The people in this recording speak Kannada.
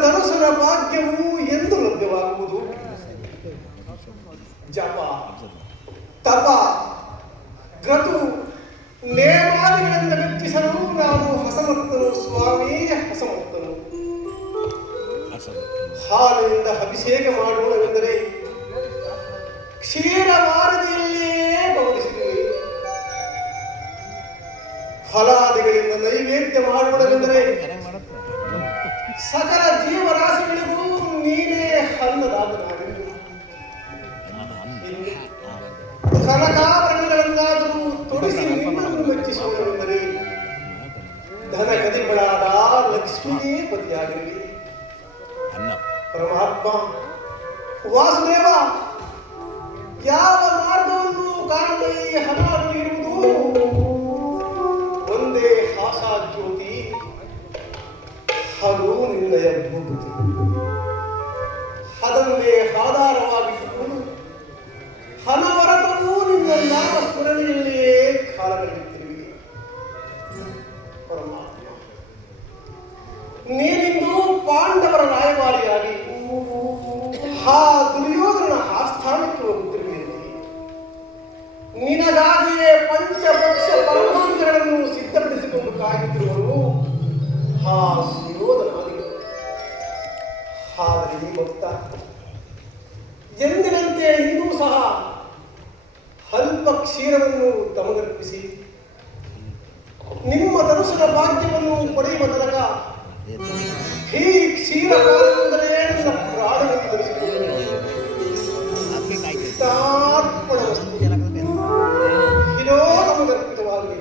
ತನಸರ ಭಾಗ್ಯವು ಎಂದು ಲಭ್ಯವಾಗುವುದು. ಜಪ. ತಪ. ಕ್ರತು ನೇಮಾದಿಗಳಿಂದ ಮೆಚ್ಚಿಸಲು ನಾನು ಹಸಮರ್ಥನು, ಸ್ವಾಮಿಯ ಹಸಮರ್ಥನು. ಹಾಲಿನಿಂದ ಅಭಿಷೇಕ ಮಾಡುವುದೆಂದರೆ ಕ್ಷೀರ ಮಾರದಿಯಲ್ಲಿಯೇ ಗೌರಿಸಿದ್ದೀವಿ ಫಲಾದಿಗಳಿಂದ ನೈವೇದ್ಯ ಮಾಡುವುದೆಂದರೆ ಸಕಲ ಕನಕಾಭರಣಗಳನ್ನಾದರೂ ತೊಡಿಸಿ ನಿನ್ನನ್ನು ಮೆಚ್ಚಿಸುವುದೆಂದರೆ ಧನ ಗದಿಗಳಾದ ಲಕ್ಷ್ಮಿಯೇ ಪತಿಯಾಗಿರಲಿ. ಪರಮಾತ್ಮ, ವಾಸುದೇವ, ಯಾವ ಮಾರ್ಗವನ್ನು ಕಾಣದೆ ಹಣವನ್ನು ಒಂದೇ ಹಾಸ ಜ್ಯೋತಿ ಹಾಗೂ ನಿನ್ನಯ ಭೂಪತಿ ಅದನ್ನೇ ಆಧಾರವಾಗಿಸಿಕೊಂಡು ಹಣವರತವೂ ನಿಮ್ಮ ನಾಮ ಸ್ಮರಣೆಯಲ್ಲಿಯೇ ಕಾಲ ಕಳೆಯುತ್ತಿರುವೆ ಪರಮಾತ್ಮ ನೀನಿಂದು ಈ ಭಕ್ತ ಎಂದಿನಂತೆ ಇಂದೂ ಸಹ ಅಲ್ಪ ಕ್ಷೀರವನ್ನು ತಮಗರ್ಪಿಸಿ, ನಿಮ್ಮ ದರ್ಶನ ಭಾಗ್ಯವನ್ನು ಪಡೆಯುವ ತನಕ ಈ ಕ್ಷೀರ ನನ್ನ ಪ್ರಾಣವನ್ನು ಧರಿಸಿಕೊಂಡು ಇದೋ ನಮಗರ್ಪಿತವಾಗಲಿ.